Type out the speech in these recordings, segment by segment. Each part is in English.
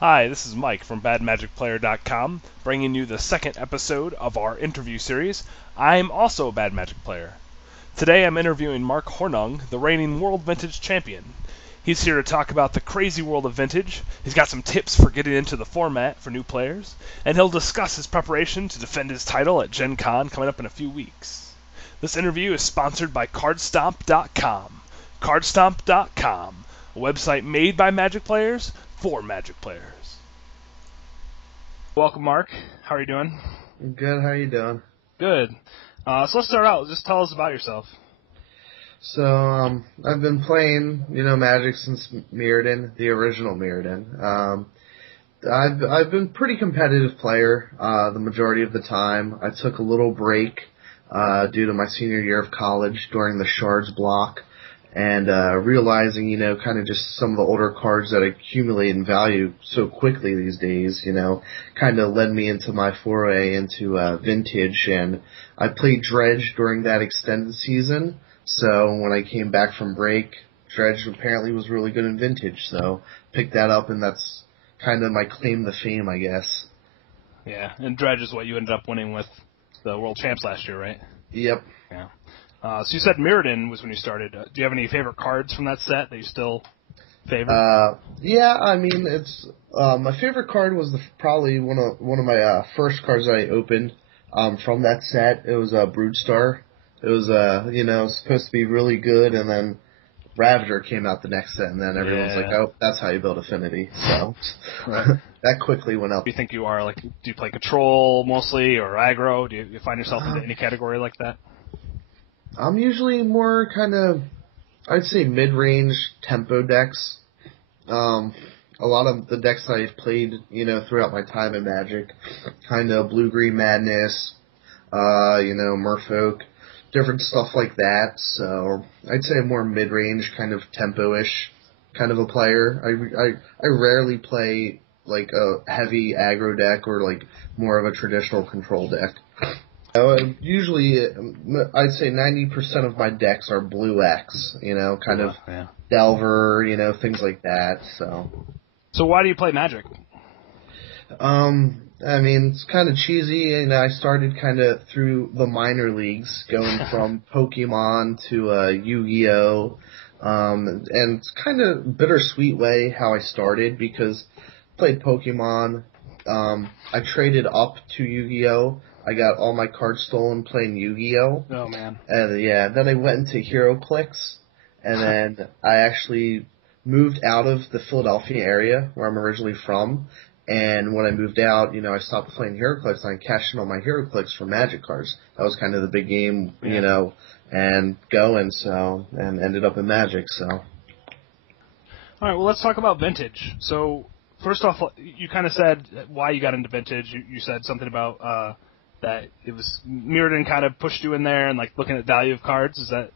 Hi, this is Mike from BadMagicPlayer.com, bringing you the second episode of our interview series. I'm also a Bad Magic player. Today I'm interviewing Mark Hornung, the reigning World Vintage Champion. He's here to talk about the crazy world of Vintage, he's got some tips for getting into the format for new players, and he'll discuss his preparation to defend his title at GenCon coming up in a few weeks. This interview is sponsored by CardStomp.com. CardStomp.com, a website made by Magic players for Magic players. Welcome, Mark. How are you doing? Good. How are you doing? Good. So let's start out. Just tell us about yourself. So, I've been playing, Magic since Mirrodin, the original Mirrodin. I've been pretty competitive player, the majority of the time. I took a little break, due to my senior year of college during the Shards block, and, realizing, kind of just some of the older cards that accumulate in value so quickly these days, kind of led me into my foray into, Vintage, and I played Dredge during that extended season. So when I came back from break, Dredge apparently was really good in Vintage, so picked that up, and that's kind of my claim to fame, I guess. Yeah, and Dredge is what you ended up winning with the World Champs last year, right? Yep. Yeah. So you said Mirrodin was when you started. Do you have any favorite cards from that set that you still favor? Yeah, I mean, it's my favorite card was probably one of my first cards that I opened from that set. It was Broodstar. It was supposed to be really good, and then Ravager came out the next set, and then everyone's like, "Oh, that's how you build Affinity." So Right. that quickly went up. Do you think you are, do you play Control mostly, or Aggro? Do you find yourself into any category like that? I'm usually more kind of, I'd say, mid-range tempo decks. A lot of the decks that I've played, throughout my time in Magic, kind of Blue-Green Madness, Merfolk, different stuff like that. So I'd say a more mid-range kind of tempo-ish kind of a player. I rarely play like a heavy aggro deck or like more of a traditional control deck. Usually, I'd say 90% of my decks are blue X, kind of Yeah. Delver, things like that. So why do you play Magic? I mean, it's kind of cheesy, and I started kind of through the minor leagues, going from Pokemon to Yu-Gi-Oh! And it's kind of bittersweet way how I started, because I played Pokemon, I traded up to Yu-Gi-Oh! I got all my cards stolen playing Yu-Gi-Oh! Oh, man. And yeah, then I went into HeroClix, and then I actually moved out of the Philadelphia area where I'm originally from. And when I moved out, I stopped playing HeroClix, and I cashed in on my HeroClix for Magic cards. That was kind of the big game, and going, and ended up in Magic, so. All right, well, let's talk about Vintage. So, first off, you kind of said why you got into Vintage. You said something about that it was Mirrodin kind of pushed you in there and, looking at value of cards. Is that?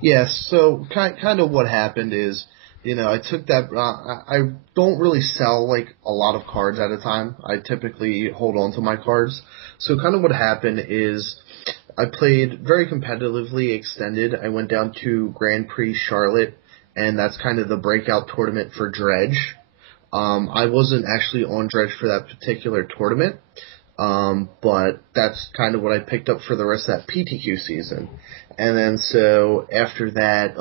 Yes, so kind of what happened is, I took that, I don't really sell, a lot of cards at a time. I typically hold on to my cards. So kind of what happened is I played very competitively extended. I went down to Grand Prix Charlotte, and that's kind of the breakout tournament for Dredge. I wasn't actually on Dredge for that particular tournament, but that's kind of what I picked up for the rest of that PTQ season. And then so after that,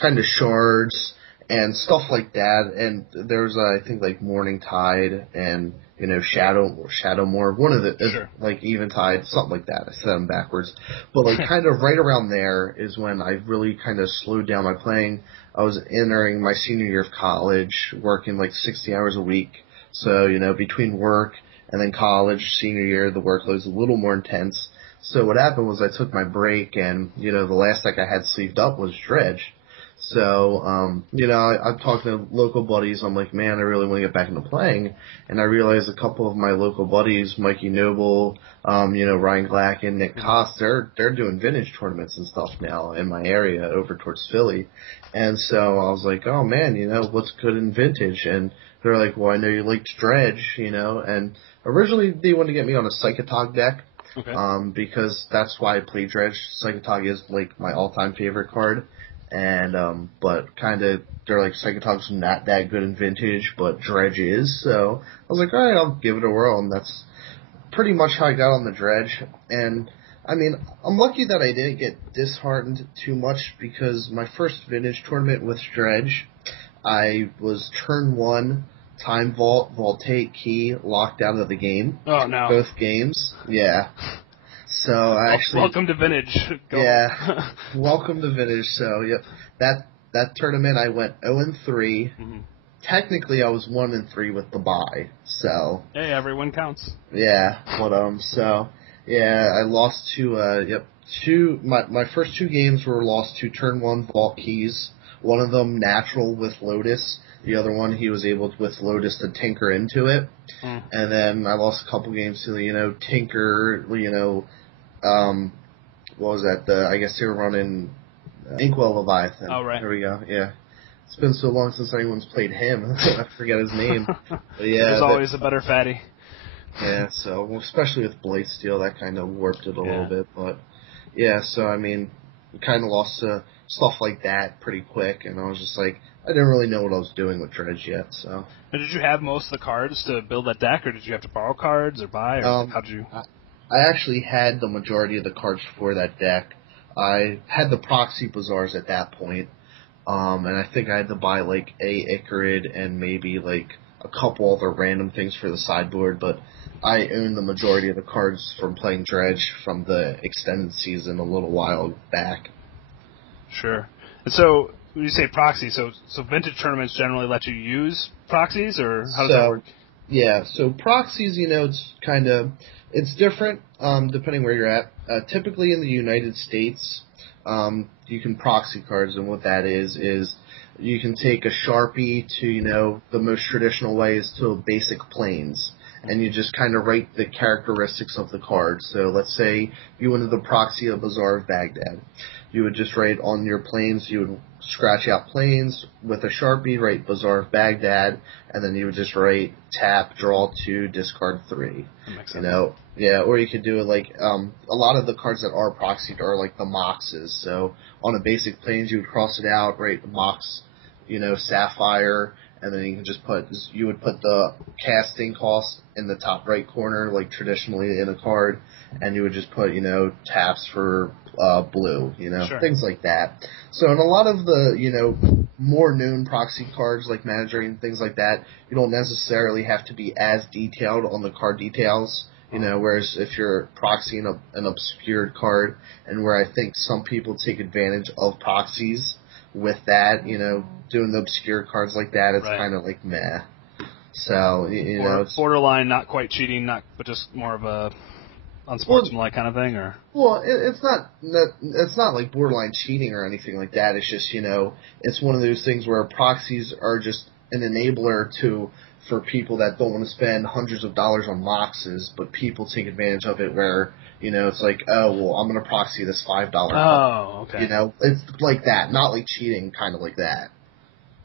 kind of Shards and stuff like that, and there's I think Morning Tide and Shadowmoor, one of the Sure. Eventide, something like that. I said them backwards, but kind of right around there is when I really kind of slowed down my playing. I was entering my senior year of college, working 60 hours a week. So between work and then college, senior year, the workload's a little more intense. So what happened was I took my break, and the last deck I had sleeved up was Dredge. So, I'm talking to local buddies. I'm like, man, I really want to get back into playing. And I realized a couple of my local buddies, Mikey Noble, Ryan Glacken, Nick Koss, they're doing vintage tournaments and stuff now in my area over towards Philly. And so I was like, oh man, what's good in vintage? And they're like, well, I know you liked Dredge, and originally they wanted to get me on a Psychotog deck. Okay. Because that's why I play Dredge. Psychotog is my all-time favorite card. and but kind of they're like Psychotox's not that good in Vintage, but Dredge is. So I was like, all right, I'll give it a whirl, and that's pretty much how I got on the Dredge. And I mean, I'm lucky that I didn't get disheartened too much because my first Vintage tournament with Dredge, I was turn 1, time vault, vaultate key, locked out of the game. Oh, no. Both games. Yeah. So I actually... Welcome to Vintage. Go. Yeah. Welcome to Vintage. So, yep. That tournament I went 0-3. Mm-hmm. Technically, I was 1-3 with the bye. So... Hey, everyone counts. Yeah. But, so... Yeah, I lost to, my first 2 games were lost to turn 1 vault keys. One of them natural with Lotus. The other one he was able to, with Lotus to tinker into it. Mm. And then I lost a couple games to, tinker, what was that? I guess they were running Inkwell Leviathan. Oh, right. There we go, yeah. It's been so long since anyone's played him. I forget his name. But yeah, there's always a better fatty. Yeah, so especially with Blightsteel, that kind of warped it a little bit. But yeah, so I mean, kind of lost to stuff like that pretty quick, and I was just like, I didn't really know what I was doing with Dredge yet. So. But did you have most of the cards to build that deck, or did you have to borrow cards or buy, or how did you? I actually had the majority of the cards for that deck. I had the Proxy Bazaars at that point, and I think I had to buy like a Icarid and maybe like a couple other random things for the sideboard, but I own the majority of the cards from playing Dredge from the extended season a little while back. Sure. And so, when you say proxy, so Vintage tournaments generally let you use proxies, or how does that work? Yeah, so proxies, it's different depending where you're at. Typically in the United States, you can proxy cards, and what that is you can take a Sharpie to, the most traditional way is to basic planes, and you just kind of write the characteristics of the card. So let's say you wanted the proxy of Bazaar of Baghdad. You would just write on your planes, you would scratch out planes with a Sharpie, write Bazaar of Baghdad, and then you would just write tap, draw 2, discard 3. That makes sense. Yeah, or you could do it like, a lot of the cards that are proxied are like the Moxes. So on a basic planes, you would cross it out, write Mox, Sapphire, and then you would put the casting cost in the top right corner, like traditionally in a card, and you would just put, taps for blue, Sure. Things like that. So in a lot of the, more known proxy cards like Manager and things like that, you don't necessarily have to be as detailed on the card details, whereas if you're proxying an obscured card, and where I think some people take advantage of proxies with that, doing the obscure cards like that, it's kind of like meh. So, it's borderline, not quite cheating, but just more of a unsportsmanlike kind of thing, or? Well, it's not like borderline cheating or anything like that. It's just, it's one of those things where proxies are just an enabler for people that don't want to spend hundreds of dollars on Moxes, but people take advantage of it where, it's like, oh, well, I'm going to proxy this $5 card. Oh, okay. It's like that, not like cheating, kind of like that.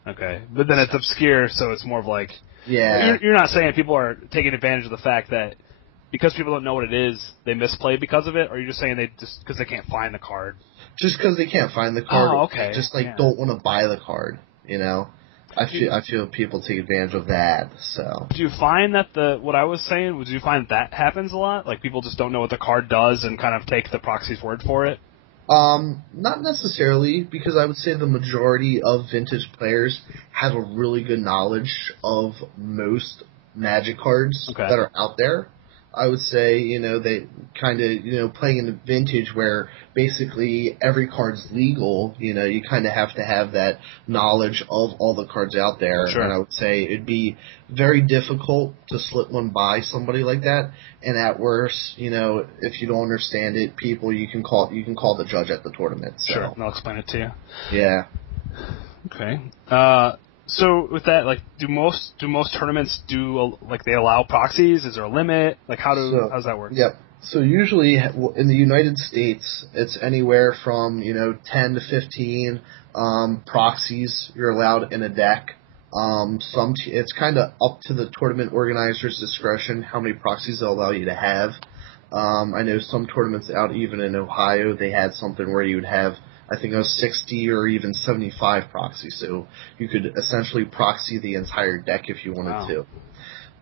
Okay, but then it's obscure, so it's more of like... Yeah. You're not saying people are taking advantage of the fact that because people don't know what it is, they misplay because of it, or you're just saying because they can't find the card? Just because they can't find the card. Oh, okay. Just don't want to buy the card, I feel people take advantage of that. So. Do you find that what I was saying? Do you find that happens a lot? Like people just don't know what the card does and kind of take the proxy's word for it? Not necessarily, because I would say the majority of Vintage players have a really good knowledge of most Magic cards that are out there. I would say, they kind of, playing in the Vintage where basically every card's legal, you kind of have to have that knowledge of all the cards out there. Sure. And I would say it'd be very difficult to slip one by somebody like that. And at worst, if you don't understand it, you can call the judge at the tournament. So. Sure, I'll explain it to you. Yeah. Okay. So with that, do most tournaments they allow proxies? Is there a limit? How does that work? Yep. So usually in the United States, it's anywhere from 10 to 15 proxies you're allowed in a deck. It's kind of up to the tournament organizer's discretion how many proxies they'll allow you to have. I know some tournaments out even in Ohio, they had something where you would have I think it was 60 or even 75 proxies. So you could essentially proxy the entire deck if you wanted to.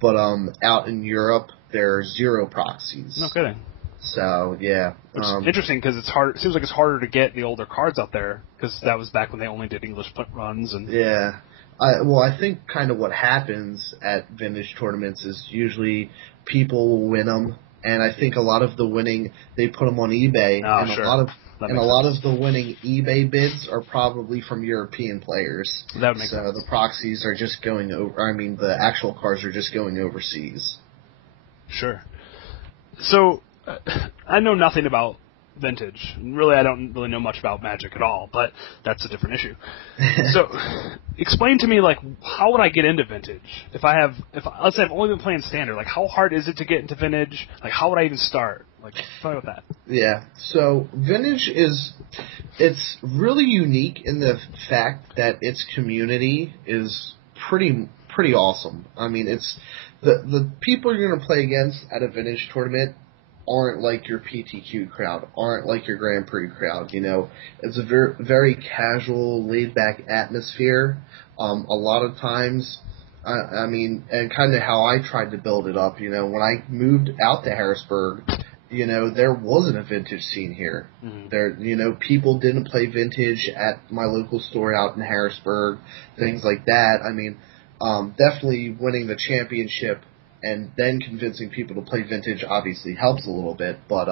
But out in Europe, there are 0 proxies. No kidding. So yeah, it's interesting because it's hard. It seems like it's harder to get the older cards out there because that was back when they only did English runs and. Yeah. I think kind of what happens at vintage tournaments is usually people will win them, and I think a lot of the winning they put them on eBay, and sure. a lot of the winning eBay bids are probably from European players. That makes sense. So the proxies are just going over. I mean, the actual cards are just going overseas. Sure. So I know nothing about vintage. Really, I don't really know much about Magic at all, but that's a different issue. So, explain to me, like, how would I get into vintage? If let's say I've only been playing standard, like, how hard is it to get into vintage? Like, how would I even start? Like, tell me about that. Yeah, so vintage it's really unique in the fact that its community is pretty awesome. I mean, it's the people you're going to play against at a vintage tournament aren't like your PTQ crowd, aren't like your Grand Prix crowd, you know. It's a very, very casual, laid-back atmosphere. A lot of times, I mean, and kind of how I tried to build it up, you know, when I moved out to Harrisburg, you know, there wasn't a vintage scene here. Mm-hmm. There, you know, people didn't play vintage at my local store out in Harrisburg, things like that. I mean, definitely winning the championship and then convincing people to play vintage obviously helps a little bit, but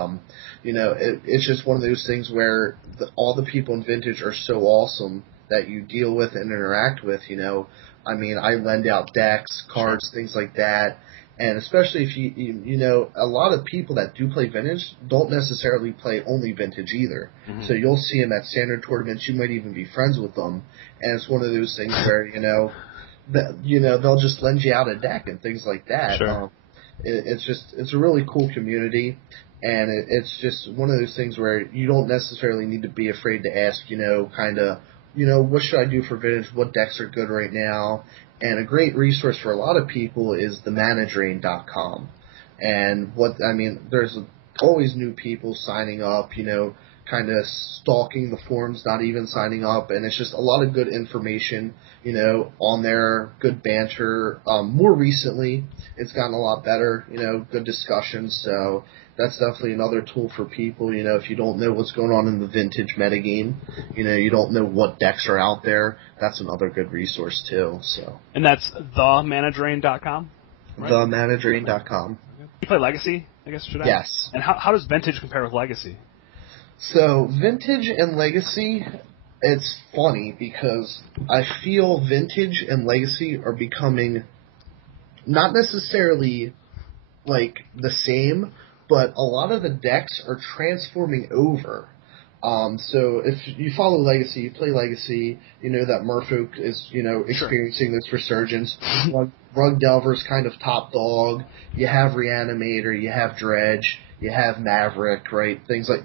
you know, it's just one of those things where all the people in vintage are so awesome that you deal with and interact with. You know, I mean, I lend out decks, cards, sure, things like that, and especially if you know, a lot of people that do play vintage don't necessarily play only vintage either. Mm-hmm. So you'll see them at standard tournaments. You might even be friends with them, and it's one of those things where, you know, they'll just lend you out a deck and things like that. Sure. It's a really cool community, and it's just one of those things where you don't necessarily need to be afraid to ask, you know, kind of, you know, what should I do for vintage? What decks are good right now? And a great resource for a lot of people is the manadrain.com. And there's always new people signing up, you know, kind of stalking the forums, not even signing up, and it's just a lot of good information, you know, on there, good banter. More recently, it's gotten a lot better, you know, good discussions, so that's definitely another tool for people, you know, if you don't know what's going on in the vintage metagame, you know, you don't know what decks are out there, that's another good resource too, so. And that's themanadrain.com? Right? Themanadrain.com. You play Legacy, I guess, should I? Yes. And how does Vintage compare with Legacy? So, Vintage and Legacy, it's funny because I feel Vintage and Legacy are becoming not necessarily like the same, but a lot of the decks are transforming over. So if you follow Legacy, you play Legacy, you know that Merfolk is, you know, experiencing this resurgence. Rug Delver's kind of top dog. You have Reanimator, you have Dredge, you have Maverick, right? Things like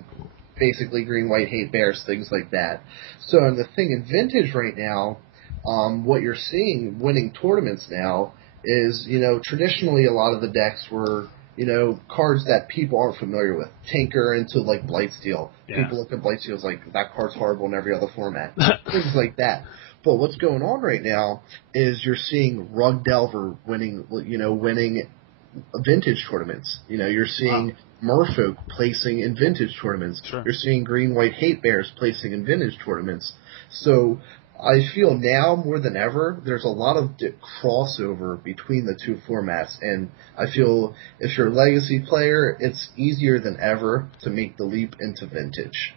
basically green, white, hate bears, things like that. So, and the thing in Vintage right now, what you're seeing winning tournaments now is, you know, traditionally a lot of the decks were, you know, cards that people aren't familiar with. Tinker into, like, Blightsteel. Yeah. People look at Blightsteel as like, that card's horrible in every other format. Things like that. But what's going on right now is you're seeing Rug Delver winning vintage tournaments. You know, you're seeing Merfolk placing in vintage tournaments. Sure. You're seeing green, white, hate bears placing in vintage tournaments. So I feel now more than ever there's a lot of crossover between the two formats, and I feel if you're a Legacy player, it's easier than ever to make the leap into vintage.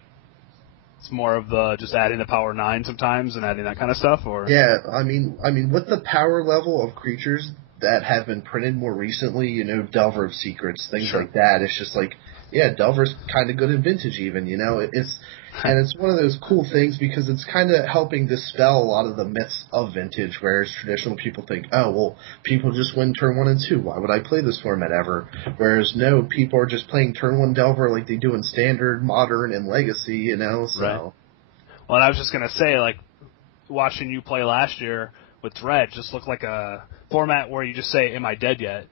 It's more of the just adding the power 9 sometimes and adding that kind of stuff, or yeah, I mean with the power level of creatures that have been printed more recently, you know, Delver of Secrets, things like that. It's just like, yeah, Delver's kind of good in vintage even, you know. It's one of those cool things because it's kind of helping dispel a lot of the myths of vintage, whereas traditional people think, oh, well, people just win turn 1 and 2. Why would I play this format ever? Whereas, no, people are just playing turn 1 Delver like they do in Standard, Modern, and Legacy, you know, so. Right. Well, and I was just going to say, like, watching you play last year with Dredge just looked like a format where you just say, am I dead yet?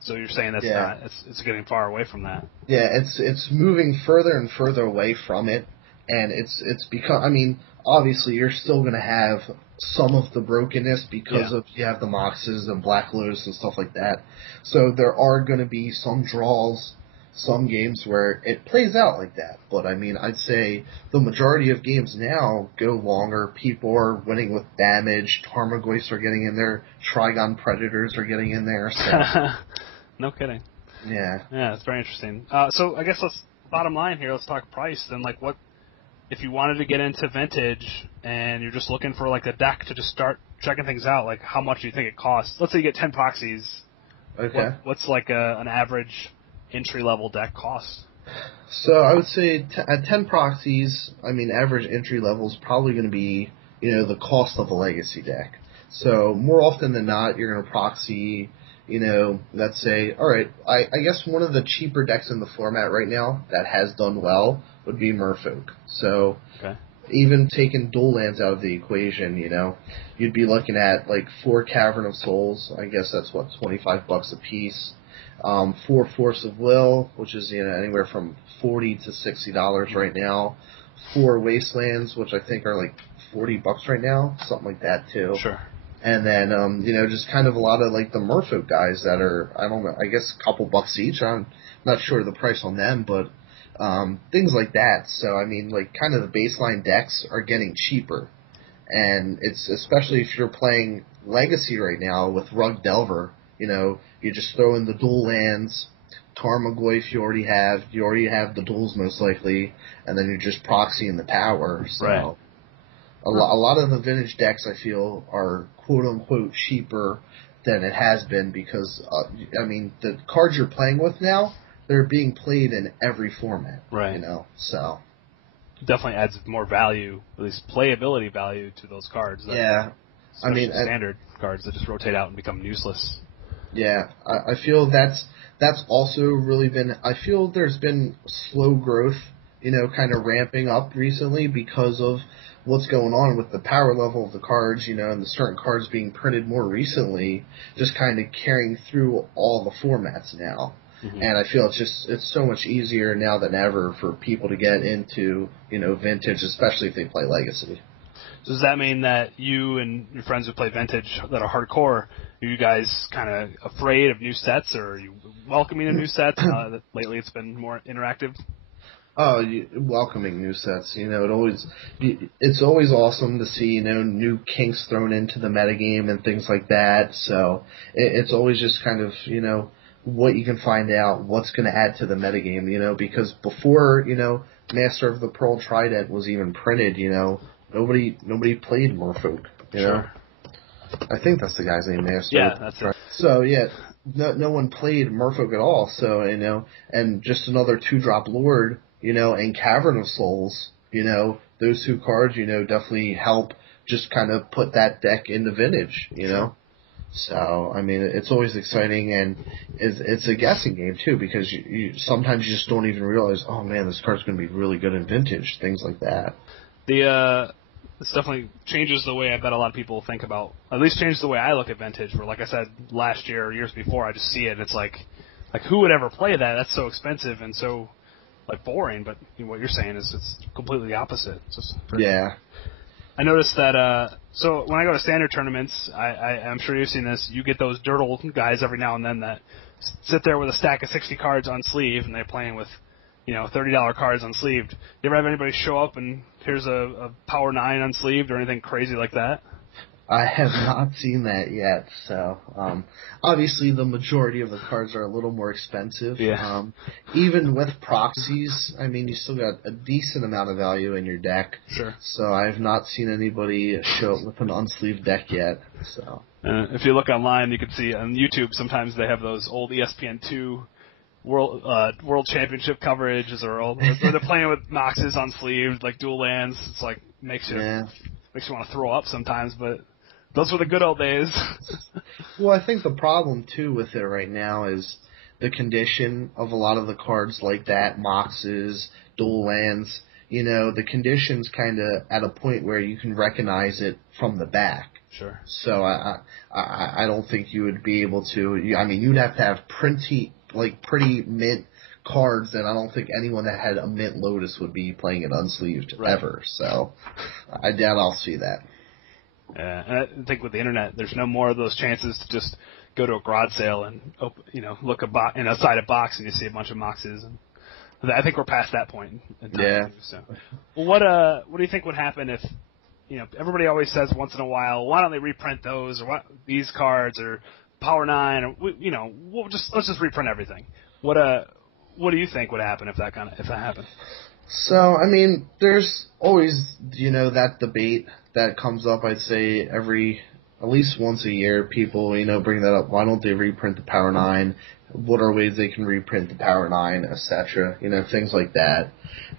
So you're saying that's not, it's getting far away from that. Yeah, it's moving further and further away from it. and it's because, I mean, obviously you're still going to have some of the brokenness because of you have the Moxes and Black Lotus and stuff like that. So there are going to be some draws, some games where it plays out like that. But I mean, I'd say the majority of games now go longer. People are winning with damage. Tarmogoyfs are getting in there. Trigon Predators are getting in there. So. No kidding. Yeah. Yeah, it's very interesting. So I guess bottom line here, let's talk price. Then, like, what if you wanted to get into Vintage and you're just looking for like a deck to just start checking things out? Like, how much do you think it costs? Let's say you get 10 proxies. Okay. What's like an average entry level deck cost? So I would say at 10 proxies, I mean, average entry level is probably going to be, the cost of a legacy deck. So more often than not, you're going to proxy, let's say, all right, I guess one of the cheaper decks in the format right now that has done well would be Merfolk. So even taking dual lands out of the equation, you'd be looking at like 4 Cavern of Souls. I guess that's what, $25 a piece. 4 Force of Will, which is anywhere from $40 to $60 right now. 4 Wastelands, which I think are like $40 right now, something like that too. Sure. And then just kind of a lot of like the Merfolk guys that are, I don't know, I guess a couple bucks each. I'm not sure the price on them, but things like that. So I mean, like kind of the baseline decks are getting cheaper, and it's especially if you're playing Legacy right now with Rug Delver. You just throw in the dual lands, Tarmogoyf you already have the duels most likely, and then you're just proxying the power. So right. a lot of the Vintage decks I feel are quote-unquote cheaper than it has been because, I mean, the cards you're playing with now, they're being played in every format. Right. So. Definitely adds more value, at least playability value to those cards. Yeah. I mean, standard cards that just rotate out and become useless. Yeah, I feel that's also really been. I feel there's been slow growth, kind of ramping up recently because of what's going on with the power level of the cards, and the certain cards being printed more recently, just kind of carrying through all the formats now. Mm-hmm. And I feel it's so much easier now than ever for people to get into, Vintage, especially if they play Legacy. So does that mean that you and your friends who play Vintage that are hardcore, are you guys kind of afraid of new sets, or are you welcoming a new set? Lately it's been more interactive. Oh, welcoming new sets. It's always awesome to see, new kinks thrown into the metagame and things like that. So it's always just kind of, what you can find out, what's going to add to the metagame, because before, Master of the Pearl Trident was even printed, nobody played Merfolk, Sure. I think that's the guy's name, Master. Yeah, that's it. So, yeah, no one played Merfolk at all, so, and just another 2-drop Lord, and Cavern of Souls, those 2 cards, definitely help just kind of put that deck into Vintage, Sure. So, I mean, it's always exciting, and it's a guessing game, too, because you sometimes you just don't even realize, oh, man, this card's going to be really good in Vintage, things like that. This definitely changes the way I bet a lot of people think about, at least changes the way I look at Vintage, where, like I said, last year or years before, I just see it, and it's like who would ever play that? That's so expensive and so, boring, but what you're saying is it's completely the opposite. Yeah. I noticed that, so when I go to standard tournaments, I'm sure you've seen this, you get those dirtle guys every now and then that sit there with a stack of 60 cards on sleeve, and they're playing with, $30 cards unsleeved. You ever have anybody show up and here's a Power 9 unsleeved or anything crazy like that? I have not seen that yet, so obviously the majority of the cards are a little more expensive. Yeah. Even with proxies, I mean, you still got a decent amount of value in your deck. Sure. So I have not seen anybody show up with an unsleeved deck yet. So if you look online, you can see on YouTube sometimes they have those old ESPN2 World Championship coverages, or they're playing with Moxes unsleeved, like dual lands. It's like makes you want to throw up sometimes, but those were the good old days. Well, I think the problem, too, with it right now is the condition of a lot of the cards like that, Moxes, dual lands. The condition's kind of at a point where you can recognize it from the back. Sure. So I don't think you would be able to. I mean, you'd have to have pretty mint cards, then I don't think anyone that had a Mint Lotus would be playing it unsleeved ever. So I doubt I'll see that. Yeah, and I think with the internet, there's no more of those chances to just go to a garage sale and look inside a box and you see a bunch of Moxes. And I think we're past that point in time. Yeah. Too, so, well, what do you think would happen if everybody always says once in a while, why don't they reprint those or these cards or Power 9 or let's just reprint everything. What do you think would happen if that happened? So, I mean, there's always, that debate that comes up, I'd say, at least once a year, people, bring that up. Why don't they reprint the Power 9? What are ways they can reprint the Power 9, etc., things like that.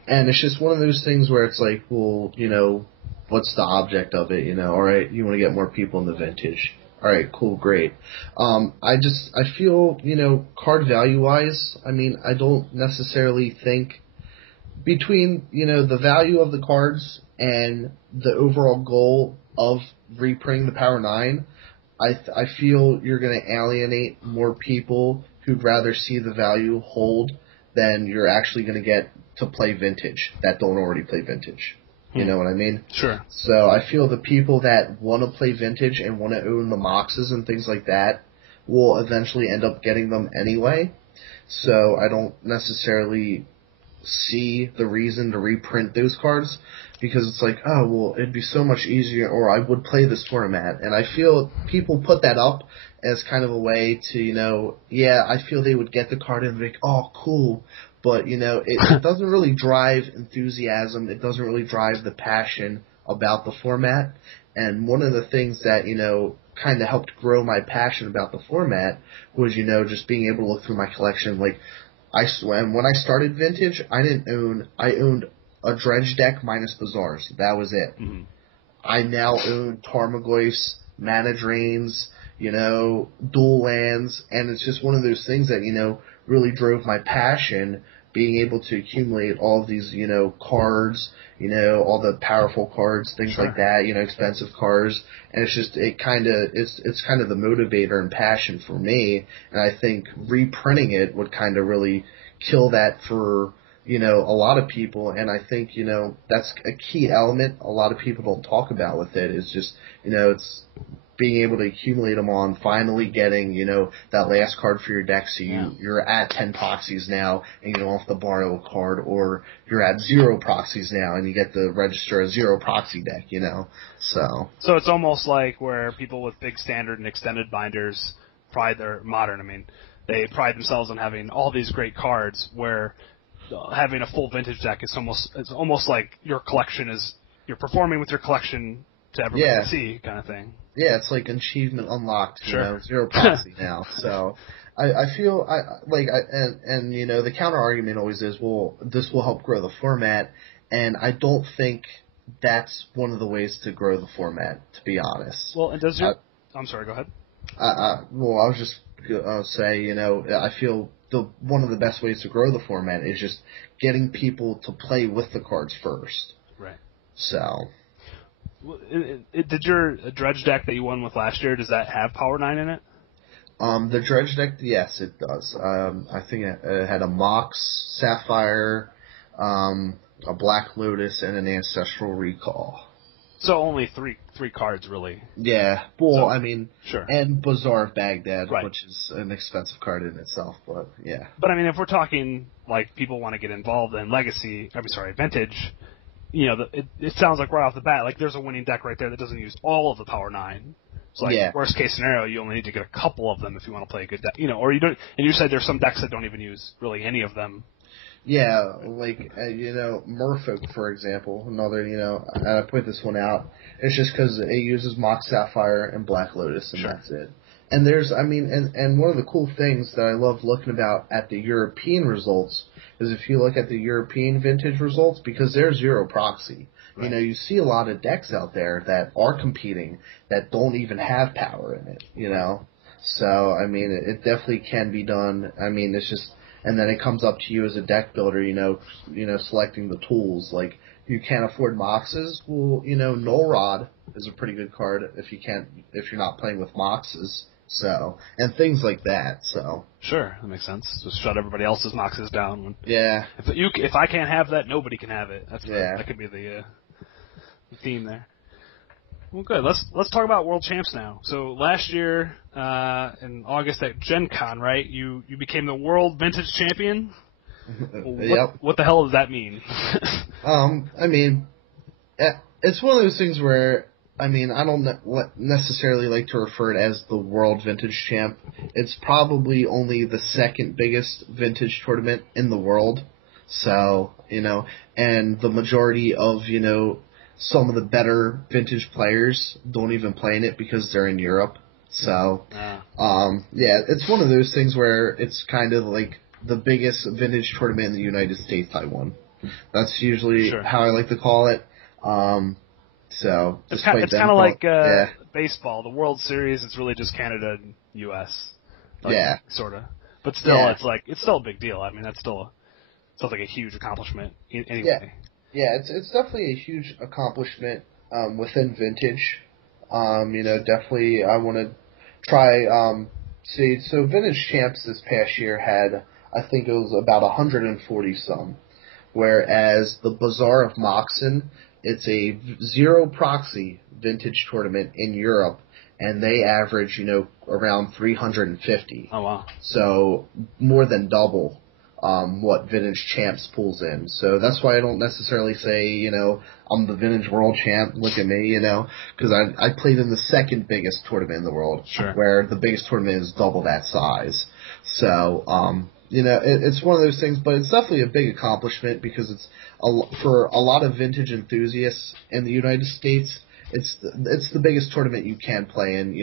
And it's just one of those things where it's like, well, what's the object of it, all right, you want to get more people in the vintage. All right, cool, great. I feel, card value-wise, I mean, I don't necessarily think between, the value of the cards and the overall goal of reprinting the Power 9, I feel you're going to alienate more people who'd rather see the value hold than you're actually going to get to play Vintage that don't already play Vintage. You know what I mean? Sure. So I feel the people that want to play Vintage and want to own the Moxes and things like that will eventually end up getting them anyway. So I don't necessarily see the reason to reprint those cards because it's like, oh, well, it'd be so much easier, or I would play this format. And I feel people put that up as kind of a way to, I feel they would get the card and be like, oh, cool. But, it doesn't really drive enthusiasm. It doesn't really drive the passion about the format. And one of the things that, kind of helped grow my passion about the format was, just being able to look through my collection. Like, when I started Vintage, I owned a Dredge deck minus Bazaars. That was it. Mm-hmm. I now own Tarmogoyfs, Mana Drains, dual lands, and it's just one of those things that, really drove my passion, being able to accumulate all of these, cards, all the powerful cards, things like that, expensive cards, and it's kind of the motivator and passion for me, and I think reprinting it would kind of really kill that for, a lot of people, and I think, that's a key element a lot of people don't talk about with it, is just, it's being able to accumulate them on, finally getting, that last card for your deck, so you're at 10 proxies now, and you don't have to borrow a card, or you're at 0 proxies now, and you get to register a 0 proxy deck, so. So it's almost like where people with big standard and extended binders they pride themselves on having all these great cards, where having a full vintage deck is almost like your collection you're performing with your collection to everybody to see, kind of thing. Yeah, it's like achievement unlocked, Sure. 0 proxy now. So I feel the counter argument always is, well, this will help grow the format, and I don't think that's one of the ways to grow the format, to be honest. Well, and I'm sorry, go ahead. Well, I was just say, I feel one of the best ways to grow the format is just getting people to play with the cards first. Right. So. Did your Dredge deck that you won with last year, does that have Power 9 in it? The Dredge deck, yes, it does. I think it had a Mox, Sapphire, a Black Lotus, and an Ancestral Recall. So only three cards, really. Yeah. Well, sure. And Bazaar of Baghdad, right. which is an expensive card in itself, but yeah. But if we're talking, like, people want to get involved in Vintage, it sounds like right off the bat, like, there's a winning deck right there that doesn't use all of the Power 9. So, worst case scenario, you only need to get a couple of them if you want to play a good deck, or you don't. And you said there's some decks that don't even use really any of them. Yeah, like, Merfolk, for example, another, I put this one out. It's just because it uses Mox Sapphire and Black Lotus, and that's it. And there's, and one of the cool things that I love looking about at the European results is if you look at the European vintage results, because they're 0 proxy. Right. You see a lot of decks out there that are competing that don't even have power in it, So, it definitely can be done. It's just, and then it comes up to you as a deck builder, selecting the tools. Like, you can't afford Moxes, well, Null Rod is a pretty good card if you're not playing with Moxes, So, and things like that. So. Sure, that makes sense. Just shut everybody else's Moxes down. Yeah. If I can't have that, nobody can have it. That could be the theme there. Well, good. Let's talk about World Champs now. So last year in August at GenCon, right? You became the World Vintage Champion. Yep. What the hell does that mean? I mean, it's one of those things where, I mean, I don't necessarily like to refer it as the World Vintage Champ. It's probably only the second biggest vintage tournament in the world. So, and the majority of, some of the better vintage players don't even play in it because they're in Europe. So, it's one of those things where it's kind of like the biggest vintage tournament in the United States I won. That's usually how I like to call it. So it's kind of like baseball, the World Series. It's really just Canada and U.S. Sort of. But still, it's still a big deal. I mean, that's still like a huge accomplishment anyway. Yeah, it's definitely a huge accomplishment within vintage. Definitely I want to try. So Vintage Champs this past year had, I think it was about 140 some, whereas the Bazaar of Moxon, it's a zero proxy vintage tournament in Europe, and they average, around 350. Oh, wow. So more than double what Vintage Champs pulls in. So that's why I don't necessarily say, I'm the Vintage World Champ, look at me, because I played in the second biggest tournament in the world, where the biggest tournament is double that size. So, it's one of those things, but it's definitely a big accomplishment because it's for a lot of vintage enthusiasts in the United States. It's the biggest tournament you can play in.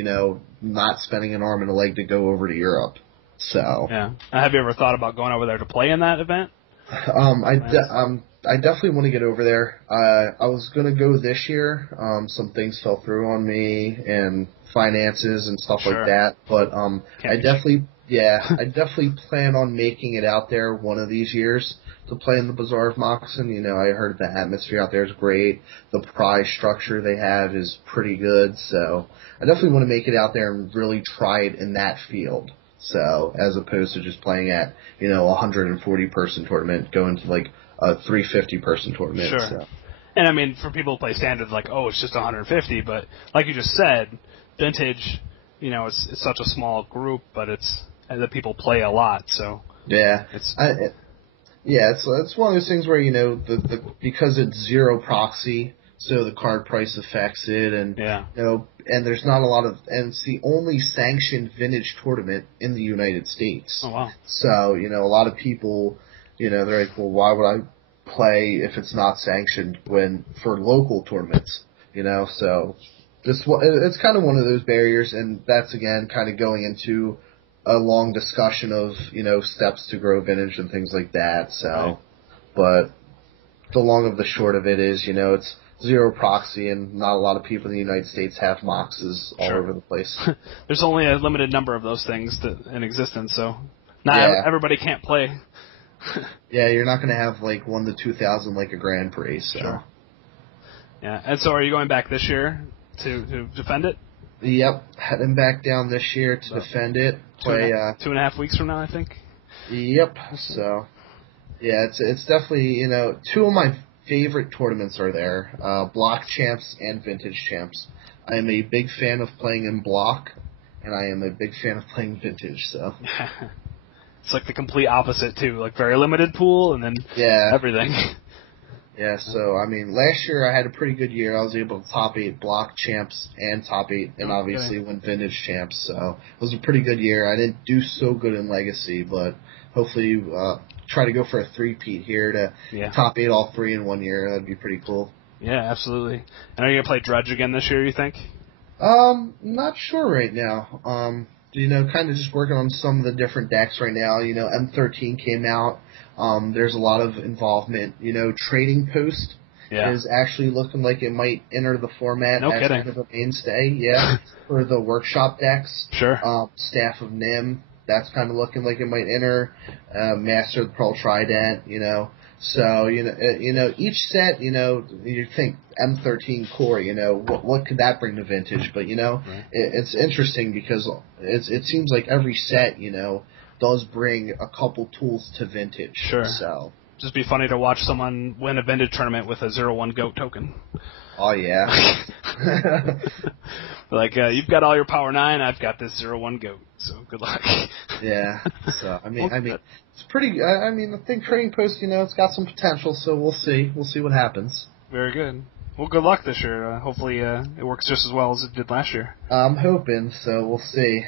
Not spending an arm and a leg to go over to Europe. So have you ever thought about going over there to play in that event? I definitely want to get over there. I was gonna go this year. Some things fell through on me and finances and stuff like that. But I definitely plan on making it out there one of these years to play in the Bazaar of Moxon. I heard the atmosphere out there is great. The prize structure they have is pretty good. So I definitely want to make it out there and really try it in that field. So, as opposed to just playing at, a 140-person tournament, going to, like, a 350-person tournament. Sure. So. And, I mean, for people who play standard, like, it's just 150, but like you just said, vintage, it's such a small group, but the people play a lot, so. Yeah. It's one of those things where, because it's zero proxy, so the card price affects it, and and there's not a lot of, and it's the only sanctioned vintage tournament in the United States. Oh wow! So a lot of people, they're like, well, why would I play if it's not sanctioned for local tournaments? So it's kind of one of those barriers, and that's again kind of going into a long discussion of steps to grow vintage and things like that. So, but the long of the short of it is, it's zero proxy, and not a lot of people in the United States have Moxes all over the place. There's only a limited number of those things in existence, so not everybody can't play. You're not going to have like 1 to 2,000 like a Grand Prix. So. Sure. Yeah, and so are you going back this year to defend it? Yep, heading back down this year to defend it. Play 2.5 weeks from now, I think. Yep. So, it's definitely two of my favorite tournaments are there, Block Champs and Vintage Champs. I am a big fan of playing in Block, and I am a big fan of playing Vintage, so. It's like the complete opposite, too, like very limited pool, and then everything. Yeah, so, I mean, last year I had a pretty good year. I was able to top 8 Block Champs and top 8, and obviously win Vintage Champs, so it was a pretty good year. I didn't do so good in Legacy, but hopefully try to go for a three-peat here to top 8 all 3 in 1 year. That'd be pretty cool. Yeah, absolutely. And are you going to play Dredge again this year, you think? Not sure right now. Kind of just working on some of the different decks right now. M13 came out. There's a lot of involvement. Trading Post is actually looking like it might enter the format as kind of a mainstay, for the workshop decks. Sure. Staff of Nim, that's kind of looking like it might enter. Master of the Pearl Trident, So each set, you think M13 core, what could that bring to vintage? But Right. it's interesting because it seems like every set, does bring a couple tools to vintage. Sure. So just be funny to watch someone win a vintage tournament with a 0-1 goat token. Oh yeah. Like you've got all your power 9, I've got this 0-1 goat. So good luck. Yeah. So I mean, it's pretty. I think Trading Post, it's got some potential. So we'll see. We'll see what happens. Very good. Well, good luck this year. Hopefully, it works just as well as it did last year. I'm hoping. So we'll see.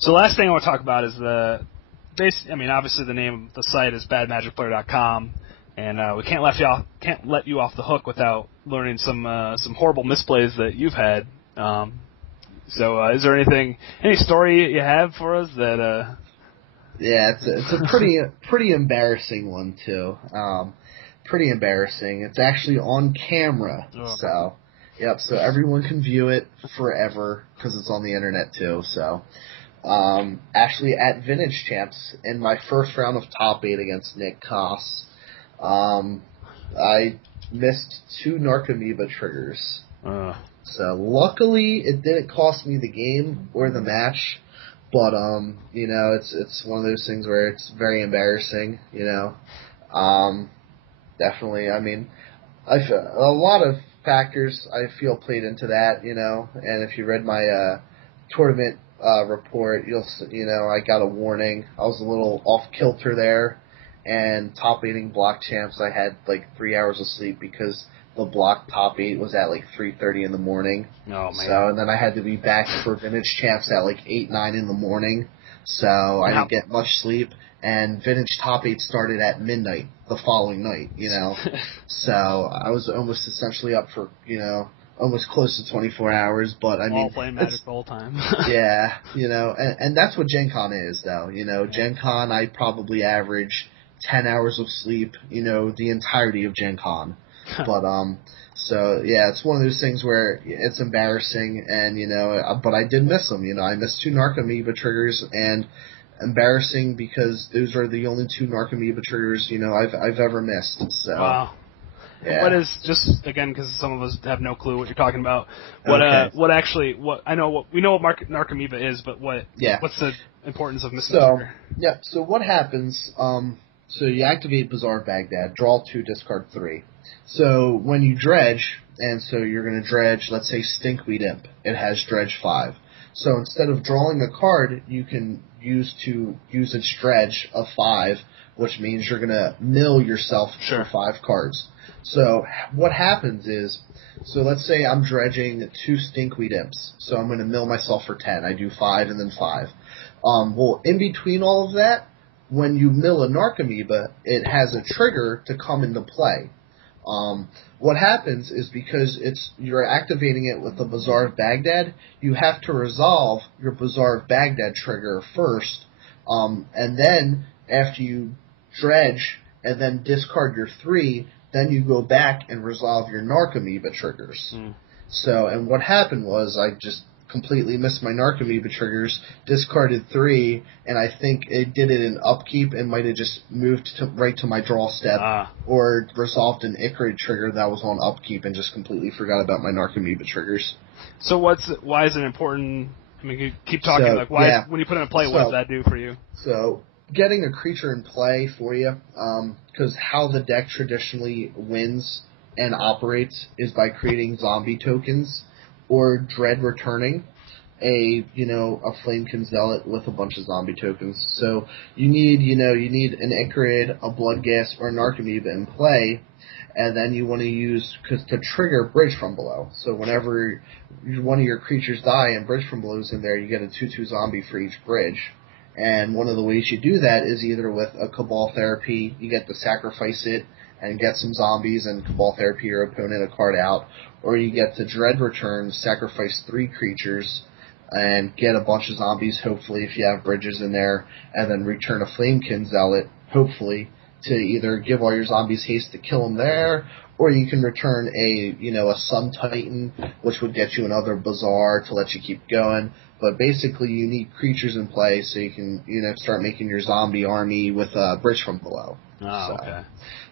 So the last thing I want to talk about is obviously the name of the site is badmagicplayer.com, and we can't let you off the hook without learning some horrible misplays that you've had. So is there any story you have for us that? Yeah, it's a pretty embarrassing one too. Pretty embarrassing. It's actually on camera. Oh. So, yep. So everyone can view it forever because it's on the internet too. So. Actually at Vintage Champs in my first round of top 8 against Nick Koss, I missed 2 Narcomoeba triggers. So luckily it didn't cost me the game or the match, but it's one of those things where it's very embarrassing. Definitely. I mean, a lot of factors I feel played into that. And if you read my tournament report, I got a warning. I was a little off kilter there, and top 8ing block champs, I had like 3 hours of sleep because the block top 8 was at like 3:30 in the morning. Oh man! So and then I had to be back for vintage champs at like 8-9 in the morning. So I didn't get much sleep, and vintage top 8 started at midnight the following night. So I was almost essentially up for almost close to 24 hours, but I mean, all playing Magic the whole time. Yeah, and that's what GenCon is, though. GenCon, I probably average 10 hours of sleep, the entirety of GenCon. But so yeah, it's one of those things where it's embarrassing, and but I did miss them. I missed 2 Narcomoeba triggers, and embarrassing because those are the only 2 Narcomoeba triggers I've ever missed. So. Wow. Yeah. What is, just again, because some of us have no clue what you're talking about, we know what Narcomoeba is, but what's the importance of missing trigger? Yeah, so what happens, so you activate Bazaar of Baghdad, draw 2, discard 3. So when you dredge, and so you're going to dredge, let's say Stinkweed Imp, it has dredge 5. So instead of drawing a card, you can use its dredge of 5, which means you're going to mill yourself for 5 cards. So what happens is, so let's say I'm dredging 2 Stinkweed Imps, so I'm going to mill myself for 10. I do 5 and then 5. Well, in between all of that, when you mill a Narcomoeba, it has a trigger to come into play. What happens is because you're activating it with the Bazaar of Baghdad, you have to resolve your Bazaar of Baghdad trigger first, and then after you dredge and then discard your 3, then you go back and resolve your Narcomoeba triggers. So, and what happened was I just completely missed my Narcomoeba triggers, discarded 3, and I think it did it in upkeep and might have just moved right to my draw step, or resolved an Icarid trigger that was on upkeep and just completely forgot about my Narcomoeba triggers. So why is it important? I mean, keep talking. When you put it in play, what does that do for you? So, getting a creature in play for you, because how the deck traditionally wins and operates is by creating zombie tokens or dread returning a Flamekin Zealot with a bunch of zombie tokens. So you need an Icarid, a Bloodghast, or a Narcomoeba in play, and then you want to use to trigger Bridge from Below. So whenever one of your creatures die and Bridge from Below is in there, you get a 2/2 zombie for each bridge. And one of the ways you do that is either with a Cabal Therapy, you get to sacrifice it and get some zombies and Cabal Therapy your opponent a card out, or you get to Dread Return, sacrifice 3 creatures, and get a bunch of zombies, hopefully, if you have bridges in there, and then return a Flamekin Zealot, hopefully, to either give all your zombies haste to kill them there, or you can return a Sun Titan, which would get you another Bazaar to let you keep going. But basically, you need creatures in play so you can, start making your zombie army with Bridge from Below. Oh, okay.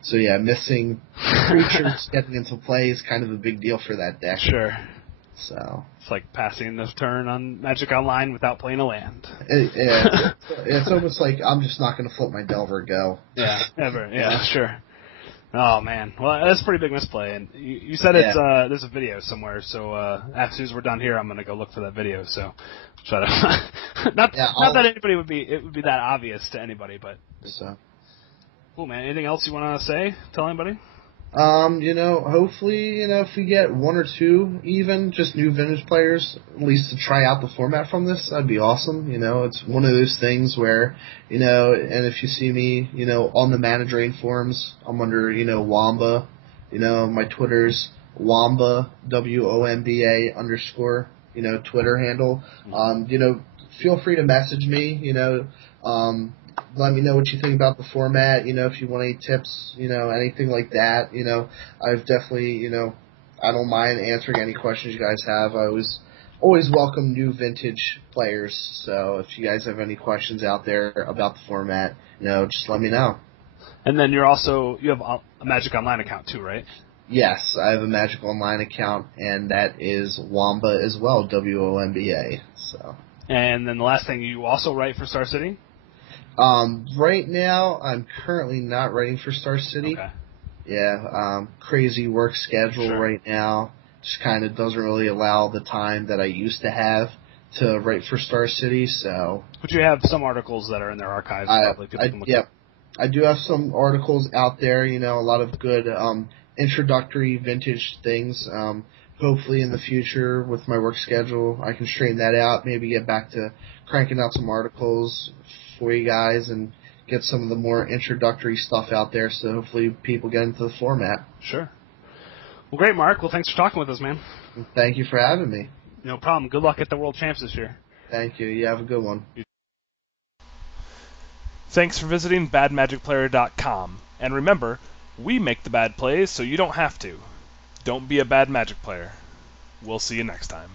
So yeah, missing creatures getting into play is kind of a big deal for that deck. Sure. So it's like passing the turn on Magic Online without playing a land. It's almost like I'm just not going to flip my Delver go. Yeah, ever. Yeah, sure. Oh man, well that's a pretty big misplay. And you said it's there's a video somewhere. So as soon as we're done here, I'm going to go look for that video. So try to not that anybody would be that obvious to anybody, but so. Cool, man. Anything else you want to say? Tell anybody? Hopefully, if we get one or two, even just new vintage players, at least to try out the format from this, that'd be awesome. It's one of those things where, and if you see me, on the Mana Drain forums, I'm under, Wamba. My Twitter's Wamba, WOMBA _ Twitter handle. Feel free to message me, let me know what you think about the format, if you want any tips, anything like that, I've definitely, I don't mind answering any questions you guys have. I always welcome new vintage players, so if you guys have any questions out there about the format, just let me know. And then you have a Magic Online account too, right? Yes, I have a Magic Online account, and that is Wamba as well, WOMBA, so. And then the last thing, you also write for Star City? Right now, I'm currently not writing for Star City. Okay. Yeah, crazy work schedule right now. Just kind of doesn't really allow the time that I used to have to write for Star City, so. But you have some articles that are in their archives. I do have some articles out there, a lot of good, introductory vintage things. Hopefully in the future with my work schedule, I can straighten that out, maybe get back to cranking out some articles for you guys and get some of the more introductory stuff out there so hopefully people get into the format. Sure. Well, great, Mark. Well, thanks for talking with us, man. Thank you for having me. No problem. Good luck at the World Champs this year. Thank you. You have a good one. Thanks for visiting badmagicplayer.com. And remember, we make the bad plays so you don't have to. Don't be a bad Magic player. We'll see you next time.